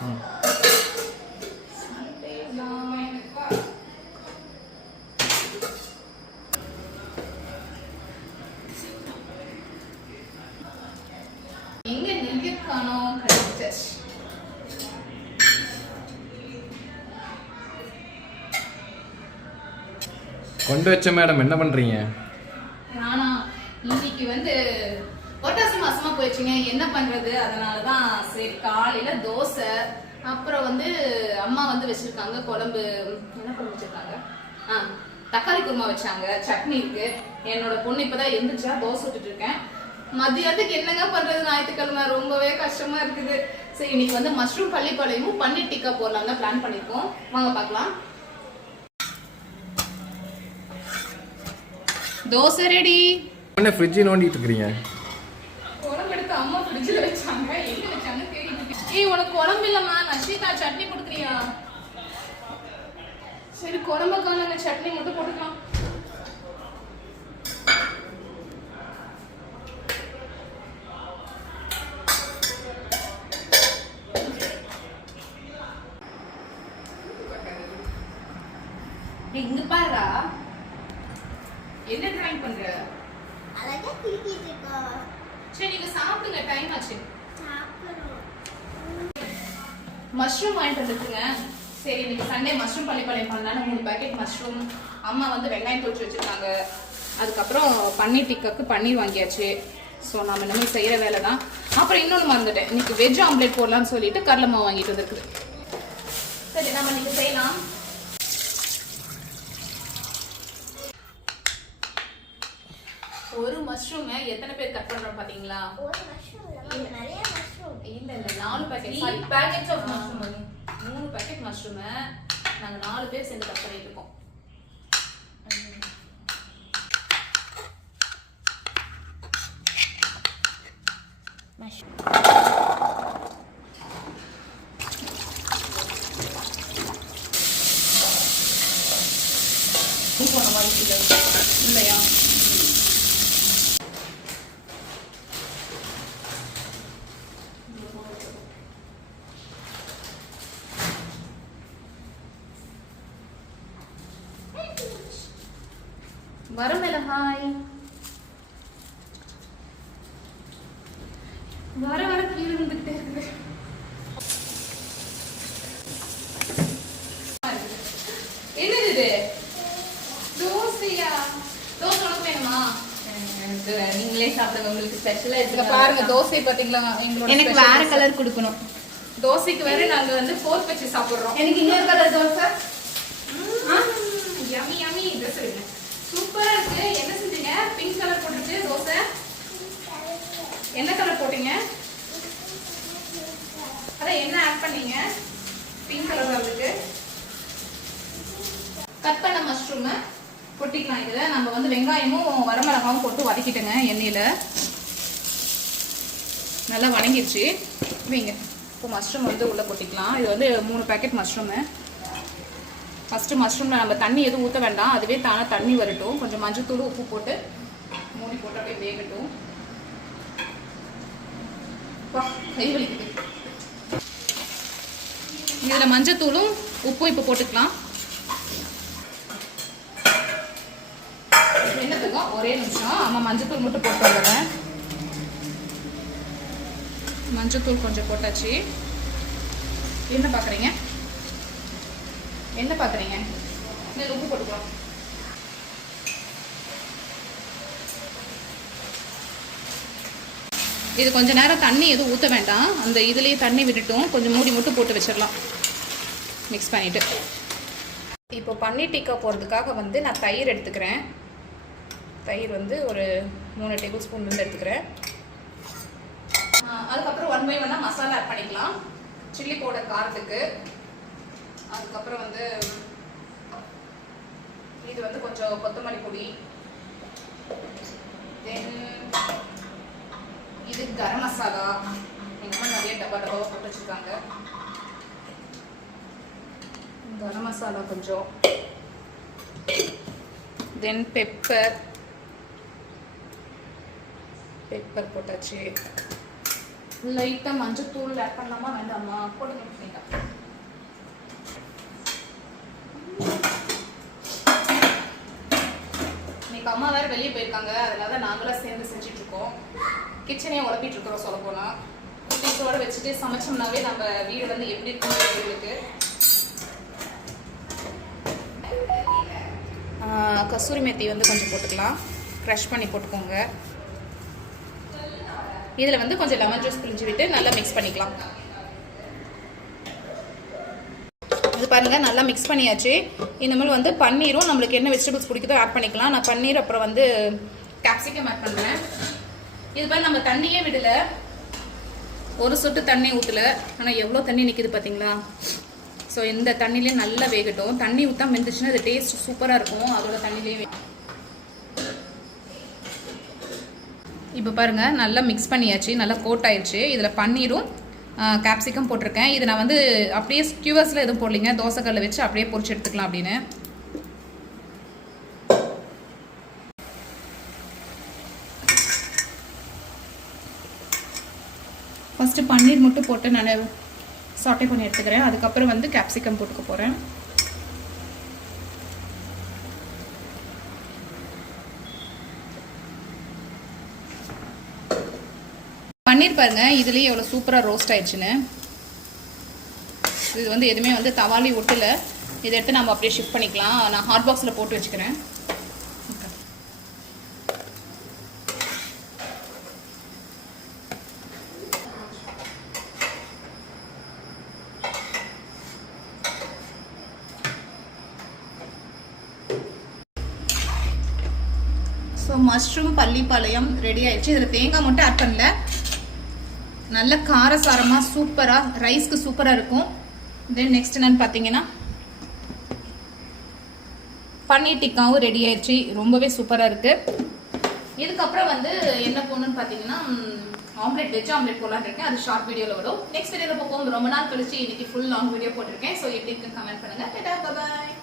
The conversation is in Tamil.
எங்க கொண்டு வச்ச மேடம் என்ன பண்றீங்க நானா இன்னைக்கு வந்து புரட்டாசி மாசமா போயிடுச்சுங்க என்ன பண்றது? அதனாலதான் சரி காலையில தோசை அப்புறம் வந்து அம்மா வந்து வச்சிருக்காங்க குழம்பு என்ன குழம்பு வச்சிருக்காங்க? ஆ தக்காளி குருமா வச்சாங்க சட்னி இருக்கு. என்னோட பொண்ணு இப்பதான் எந்திரிச்சா தோசை விட்டுட்டு இருக்கேன். மதியத்துக்கு என்னங்க பண்றது? ஞாயிற்றுக்கிழமை ரொம்பவே கஷ்டமா இருக்குது. சரி இன்னைக்கு வந்து மஷ்ரூம் பள்ளிப்பாளையமும் பன்னீர் டிக்கா போடலாம் தான் பிளான் பண்ணிருக்கோம். வாங்க பார்க்கலாம். தோசை ரெடி. என்ன ஃப்ரிட்ஜ் நோண்டிட்டு இருக்கிறீங்க குழம்பு எடுத்து அம்மா ஃப்ரிட்ஜில் வச்சாங்க எங்க வச்சாங்க தெரியுது ஏய் உனக்கு குழம்பு இல்லம்மா. நஷிதா சட்னி கொடுக்குறியா? சரி குழம்புக்கான சட்னி மட்டும் போட்டுக்கலாம். இங்க பாருடா. என்ன டிராயிங் பண்ற? அழகா கிழிக்கிட்டு இருக்கா. சரி நீங்க சாப்பிடுங்க டைம் ஆச்சு. சாப்பிடணும். மஷ்ரூம் வாங்கிட்டு வந்துருக்குங்க சரி இன்னைக்கு சண்டே மஷ்ரூம் பள்ளிப்பாளையம் பண்ணலான்னு மூணு பேக்கெட் மஷ்ரூம் அம்மா வந்து வெங்காயம் தொழிச்சு வச்சிருக்காங்க. அதுக்கப்புறம் பன்னீர் டிக்காக்கு பன்னீர் வாங்கியாச்சு. ஸோ நம்ம இனிமேல் செய்கிற வேலை தான் அப்புறம் இன்னொன்று மறந்துட்டேன். இன்னைக்கு வெஜ் ஆம்லேட் போடலான்னு சொல்லிட்டு கடலை வாங்கிட்டு வந்துருக்குது சரி நம்ம இன்னைக்கு செய்யலாம். ஒரு மஷ்ரூமை எத்தனை பேர் கட் பண்ணுறோம் பார்த்தீங்களா ஒரு மஷ்ரூம் இல்ல இல்ல நாலு பேக்கெட் பேக்கெட்ஸ் ஆஃப் மஷ்ரூம் மூணு. பேக்கெட் மஷ்ரூம் நாங்க நாலு பேர் சேர்ந்து கட் பண்ணிட்டு இருக்கோம். இல்லையா வரமிளகாய். வர வர கீழே விழுந்துகிட்டே இருக்குது. என்னது இது? தோசையா? தோசை உனக்கு வேணுமா நீங்களே சாப்பிடுங்க உங்களுக்கு ஸ்பெஷலா இங்க பாருங்க தோசை பாத்தீங்களா? எனக்கு வேற. கலர் கொடுக்கணும். தோசைக்கு வேற நாங்க வந்து ஃபோர்க் வச்சு சாப்பிடுறோம். எனக்கு இன்னொரு கலர் தோசை. சூப்பரா இருக்கு. என்ன செஞ்சீங்க? பிங்க் கலர் போட்டுச்சு தோசை. என்ன கலர் போட்டீங்க? அதான் என்ன ஆட் பண்ணீங்க? பிங்க் கலர் அதுக்கு கட் பண்ண மஷ்ரூம் பொட்டிக்கலாம் இதில். நம்ம வந்து வெங்காயமும் வரமிளகாவும் போட்டு வதக்கிட்டேங்க எண்ணெயில். நல்லா வணங்கிடுச்சு வைங்க இப்போ மஷ்ரூம் வந்து உள்ளே கொட்டிக்கலாம். இது வந்து மூணு பேக்கெட் மஷ்ரூமு ஃபஸ்ட்டு மஷ்ரூமில் நம்ம தண்ணி எதுவும் ஊற்ற வேண்டாம். அதுவே தானே தண்ணி வரட்டும். கொஞ்சம் மஞ்சத்தூள் உப்பு போட்டு மூடி போட்டு அப்படியே வேகட்டும். கை வலிக்குது. இதில் மஞ்சத்தூளும் உப்பும் இப்போ போட்டுக்கலாம். என்னத்துக்கும் ஒரே நிமிஷம். ஆமாம் மஞ்சத்தூள் மட்டும் போட்டு வந்துடுறேன். மஞ்சத்தூள் கொஞ்சம் போட்டாச்சு. என்ன பார்க்குறீங்க என்ன பார்க்குறீங்க இதில் உப்பு போட்டுக்கலாம். இது கொஞ்ச நேரம் தண்ணி எதுவும் ஊற்ற வேண்டாம். அந்த இதுலேயே தண்ணி விட்டுட்டும். கொஞ்சம் மூடி மட்டும் போட்டு வச்சிடலாம். மிக்ஸ் பண்ணிவிட்டு இப்போ பன்னீர் டிக்கா போகிறதுக்காக வந்து நான் தயிர் எடுத்துக்கிறேன். தயிர் வந்து ஒரு மூணு டேபிள் ஸ்பூன் வந்து எடுத்துக்கிறேன். அதுக்கப்புறம் ஒன் பை ஒன்னாக மசாலா ஆட் பண்ணிக்கலாம். சில்லி பவுடர் காரத்துக்கு. அதுக்கப்புறம் வந்து இது வந்து கொஞ்சம் கொத்தமல்லி பொடி. தென் இது கரம் மசாலா. எங்கள் அம்மா நிறைய டப்பா டப்பாவை போட்டு வச்சிருக்காங்க. கரம் மசாலா கொஞ்சம். தென் பெப்பர் பெப்பர் போட்டாச்சு. லைட்டாக மஞ்சள் தூள் ஆட் பண்ணலாமா வேண்டாமா? போடுங்க அம்மா வேற வெளியே போயிருக்காங்க. அதனால நாங்களாம் சேர்ந்து செஞ்சுட்டு இருக்கோம் கிச்சனே உழப்பிட்டு இருக்கிறோம் சொல்ல போனா. குட்டீஸோட வச்சுட்டு சமைச்சோம்னாவே நம்ம வீடு வந்து எப்படி இருக்கும் எங்களுக்கு. கஸ்தூரி மெத்தி வந்து கொஞ்சம் போட்டுக்கலாம். க்ரஷ் பண்ணி போட்டுக்கோங்க. இதில் வந்து கொஞ்சம் லெமன் ஜூஸ் பிழிஞ்சு விட்டு நல்லா மிக்ஸ் பண்ணிக்கலாம். இது பாருங்கள் நல்லா மிக்ஸ் பண்ணியாச்சு. இனிமேல் வந்து பன்னீரும் நம்மளுக்கு என்ன வெஜிடபிள்ஸ் பிடிக்குதோ ஆட் பண்ணிக்கலாம். நான் பன்னீர் அப்புறம் வந்து கேப்சிகம் ஆட் பண்ணுறேன் இது பாரு நம்ம தண்ணியே விடலை. ஒரு சொட்டு தண்ணி ஊற்றல ஆனால் எவ்வளோ தண்ணி நிற்கிது பார்த்தீங்களா ஸோ இந்த தண்ணிலே நல்லா வேகட்டும். தண்ணி ஊற்றாம வெந்துச்சுன்னா அது டேஸ்ட் சூப்பராக இருக்கும். அதோட தண்ணியிலே இப்போ பாருங்கள் நல்லா மிக்ஸ் பண்ணியாச்சு. நல்லா கோட் ஆயிடுச்சு இதில் பன்னீரும் கேப்சிகம் போட்டிருக்கேன். இது நான் வந்து அப்படியே ஸ்கியூவர்ஸில் எதுவும் போடலிங்க. தோசைக்கல்ல வச்சு அப்படியே பொறிச்சு எடுத்துக்கலாம் அப்படின்னு. ஃபஸ்ட்டு பன்னீர் மட்டும் போட்டு நான் சாட்டை பண்ணி எடுத்துக்கிறேன். அதுக்கப்புறம் வந்து கேப்சிகம் போட்டுக்க போகிறேன் பன்னீர் பாருங்க. இதுலேயே எவ்வளோ சூப்பராக ரோஸ்ட் ஆயிடுச்சுன்னு. இது வந்து எதுவுமே வந்து தவாலி ஒட்டில். இதை எடுத்து நம்ம அப்படியே ஷிஃப்ட் பண்ணிக்கலாம். நான் ஹாட் பாக்ஸில் போட்டு வச்சுக்கிறேன். ஸோ மஷ்ரூம் பள்ளிப்பாளையம் ரெடி ஆயிடுச்சு. இதில் தேங்காய் மட்டும் ஆட் பண்ணல. நல்ல காரசாரமாக சூப்பராக ரைஸ்க்கு சூப்பராக இருக்கும். தென் நெக்ஸ்ட் என்னென்னு பார்த்தீங்கன்னா பன்னீர் டிக்காவும் ரெடி ஆயிடுச்சு. ரொம்பவே சூப்பராக இருக்குது இதுக்கப்புறம் வந்து என்ன போகணுன்னு பார்த்தீங்கன்னா ஆம்லெட் வெஜ் ஆம்லெட் போடலான்னு இருக்கேன். அது ஷார்ட் வீடியோவில் வரும். நெக்ஸ்ட் வீடியோவில் போகும் ரொம்ப நாள் கழிச்சு இன்னைக்கு ஃபுல் லாங் வீடியோ போட்டிருக்கேன். ஸோ எப்படி இருக்குன்னு கமெண்ட் பண்ணுங்கள் பாய்